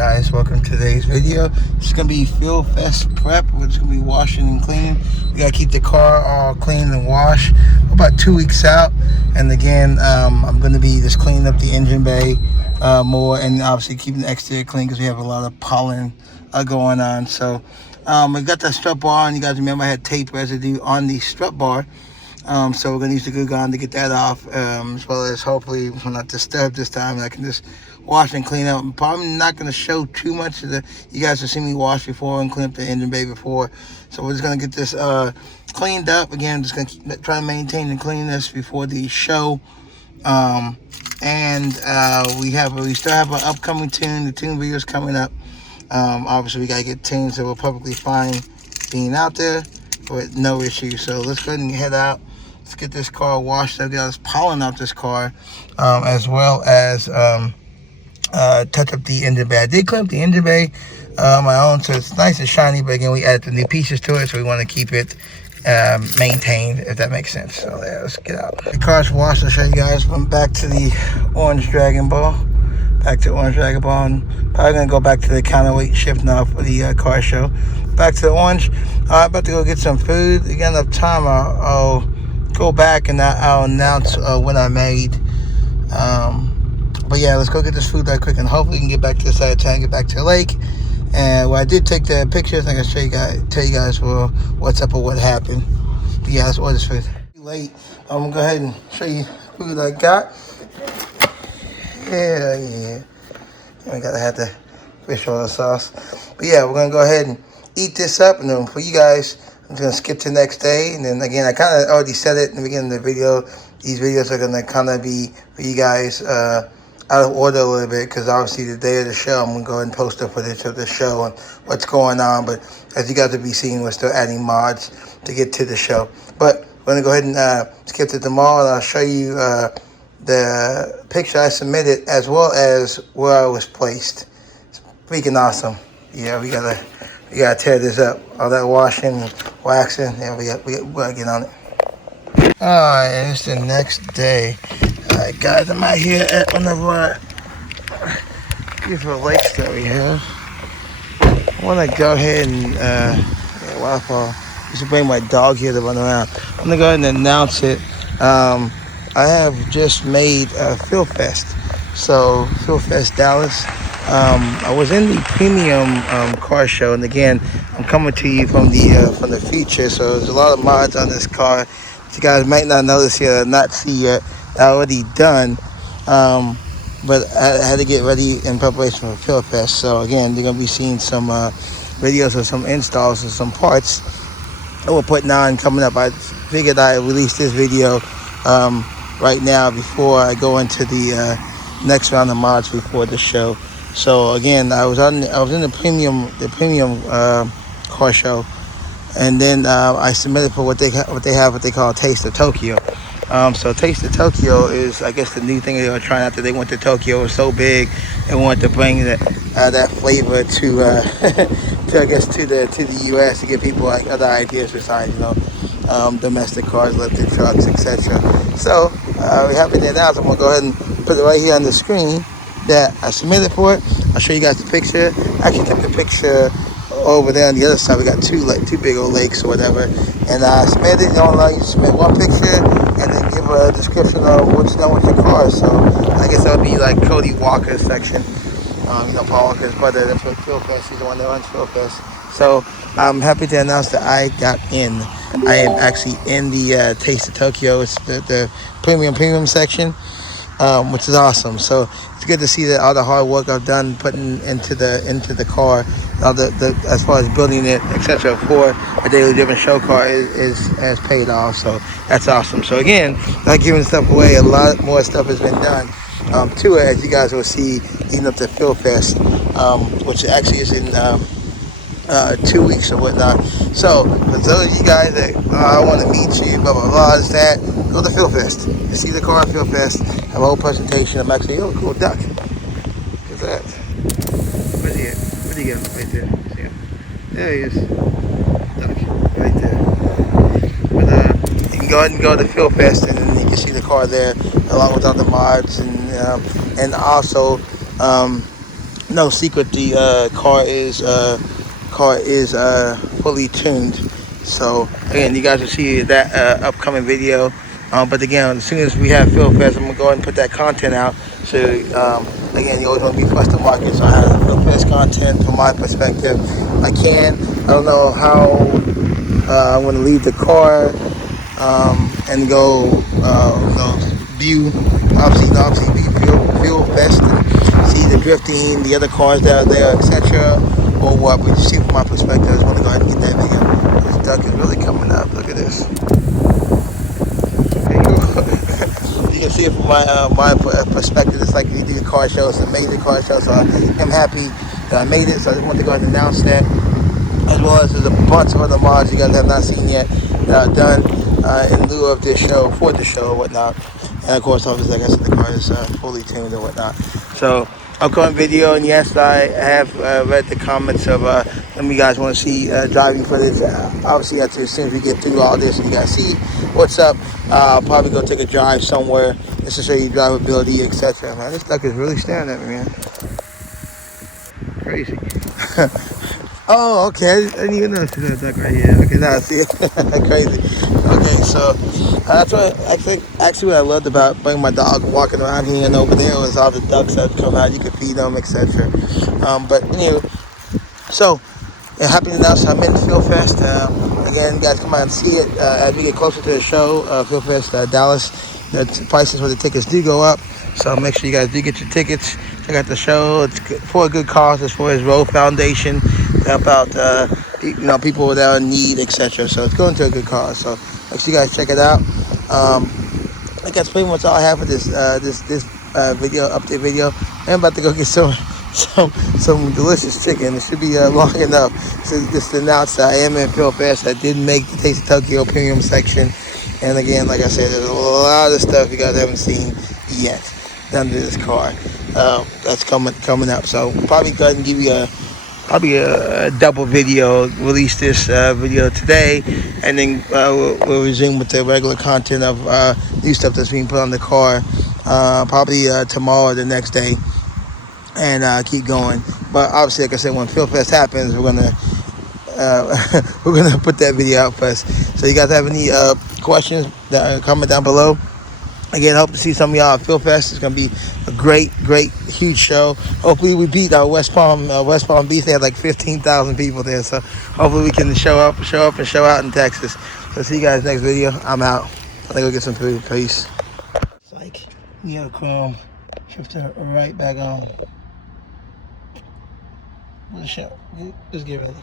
guys, welcome to today's video. It's gonna be FuelFest prep. We're just gonna be washing and cleaning. We gotta keep the car all clean and washed. We're about 2 weeks out, and again, I'm gonna be just cleaning up the engine bay more, and obviously keeping the exterior clean because we have a lot of pollen going on. So I got that strut bar on. You guys remember I had tape residue on the strut bar. So we're going to use the glue gun to get that off, as well as hopefully we're not disturbed this time, and I can just wash and clean up. I'm probably not going to show too much of you guys have seen me wash before and clean up the engine bay before. So we're just going to get this cleaned up. Again, I'm just going to try to maintain and clean this before the show. We still have an upcoming tune. The tune video is coming up. Obviously we got to get tuned, so we're perfectly fine being out there with no issue. So let's go ahead and head out. Let's get this car washed up. Got this pollen out this car, as well as touch up the engine bay. I did clean up the engine bay on my own, so it's nice and shiny, but again, we added the new pieces to it, so we want to keep it maintained, if that makes sense. So yeah, let's get out. The car's washed. I'll show you guys. Went back to the orange Dragon Ball. Back to orange Dragon Ball. And probably gonna go back to the counterweight shift now for the car show. Back to the orange. I'm about to go get some food. Again, enough time, I'll go back and I'll announce when I made. But yeah, let's go get this food right quick, and hopefully we can get back to the side of town, get back to the lake. And I did take the pictures. I can show you guys, tell you guys what's up or what happened. But yeah, let's order this food. Late. I'm gonna go ahead and show you the food I got. Yeah. I gotta have the fish oil sauce. But yeah, we're gonna go ahead and eat this up, and then for you guys, I'm gonna skip to the next day. And then again, I kind of already said it in the beginning of the video. These videos are gonna kind of be for you guys out of order a little bit, because obviously the day of the show, I'm gonna go ahead and post the footage of the show and what's going on. But as you guys will be seeing, we're still adding mods to get to the show. But we're gonna go ahead and skip to tomorrow, and I'll show you the picture I submitted, as well as where I was placed. It's freaking awesome. Yeah, we gotta tear this up. All that washing and waxing, yeah, we gotta get on it. Alright, and it's the next day. Alright guys, I'm out here at one of our beautiful lakes that we have. I wanna go ahead and waterfall. I used to bring my dog here to run around. I'm gonna go ahead and announce it. I have just made FuelFest. So FuelFest Dallas. I was in the premium car show, and again, I'm coming to you from the future. So there's a lot of mods on this car that you guys might not notice yet, or not see yet. Already done, but I had to get ready in preparation for FuelFest. So again, you're gonna be seeing some videos of some installs of some parts that we're putting on coming up. I figured I release this video right now before I go into the next round of mods before the show. So again, I was in the premium car show, and then I submitted for what they call Taste of Tokyo. So Taste of Tokyo is, I guess, the new thing they were trying after they went to Tokyo. It was so big, they wanted to bring that flavor to I guess to the U.S. to give people like other ideas besides domestic cars, electric trucks, etc. So we're happy to announce. I'm gonna go ahead and put it right here on the screen that I submitted for it. I'll show you guys the picture. I actually took the picture over there on the other side. We got two big old lakes or whatever, and I submitted. You don't allow you to submit one picture and then give a description of what's done with your car. So I guess that would be like Cody Walker's section. Paul Walker's brother. That's what FuelFest. He's the one that runs FuelFest. So I'm happy to announce that I got in. I am actually in the Taste of Tokyo. It's the premium section, which is awesome. So it's good to see that all the hard work I've done putting into the car, all the as far as building it, etc. for a daily driven show car has paid off. So that's awesome. So again, not giving stuff away. A lot more stuff has been done to it, as you guys will see, leading up to FuelFest, which actually is in 2 weeks or whatnot. So for those of you guys that I want to meet you, blah blah blah, is that go to FuelFest. You see the car at FuelFest. Have a whole presentation. I'm actually cool duck. Look at that. Where's he at? Where'd he go? Right there. See him? There he is. Duck. Right there. But you can go ahead and go to FuelFest, and then you can see the car there along with other mods, and also no secret, the car is fully tuned. So again, you guys will see that upcoming video. But again, as soon as we have FuelFest, I'm gonna go ahead and put that content out. So again, you always want to be first to market. So I have FuelFest content from my perspective. I don't know how I'm gonna leave the car and go view. Obviously, we feel best and see the drifting, the other cars that are there, etc. Or what. But you see from my perspective, I just want to go ahead and get that video. This duck is really coming up. Look at this. You can see it from my perspective. It's like you do a car show. It's a major car show, so I'm happy that I made it. So I just want to go ahead and announce that, as well as there's a bunch of other mods you guys have not seen yet that are done in lieu of this show, for the show or whatnot. And of course, obviously, like I said, the car is fully tuned and whatnot. So, upcoming video, and yes, I have read the comments of some of you guys want to see driving footage. Obviously, as soon as we get through all this and you guys see what's up, I'll probably go take a drive somewhere just to show you drivability, etc. Man, this duck is really staring at me, man. Crazy. Oh, okay. I didn't even notice that duck right here. Okay, now I see it. Crazy. Okay, so that's what actually what I loved about bringing my dog walking around here and over there was all the ducks that come out. You could feed them, etc. But anyway, so happy to announce I'm in FuelFest. Again, you guys come out and see it as we get closer to the show. FuelFest Dallas. The prices for the tickets do go up, so make sure you guys do get your tickets. Check out the show. It's for a good cause. It's for his Road Foundation to help out people that are in need, etc. So it's going to a good cause. So make sure you guys check it out. I think that's pretty much all I have for this video update video. I'm about to go get some delicious chicken. It should be long enough. So just to announce that I am in FuelFest. I did make the Taste of Tokyo Premium section. And again, like I said, there's a lot of stuff you guys haven't seen yet under this car that's coming up. So probably go ahead and give you a double video. Release this video today, and then we'll resume with the regular content of new stuff that's being put on the car. Probably tomorrow or the next day, and keep going. But obviously, like I said, when FuelFest happens, we're gonna put that video out first. So you guys have any questions, comment down below. Again, hope to see some of y'all at FuelFest. It's going to be a great, huge show. Hopefully we beat our West Palm Beach. They had like 15,000 people there. So hopefully we can show up and show out in Texas. So see you guys next video. I'm out. I'm going to go get some food. Peace. Psych. We have Chrome. Shifter right back on. Let's get ready.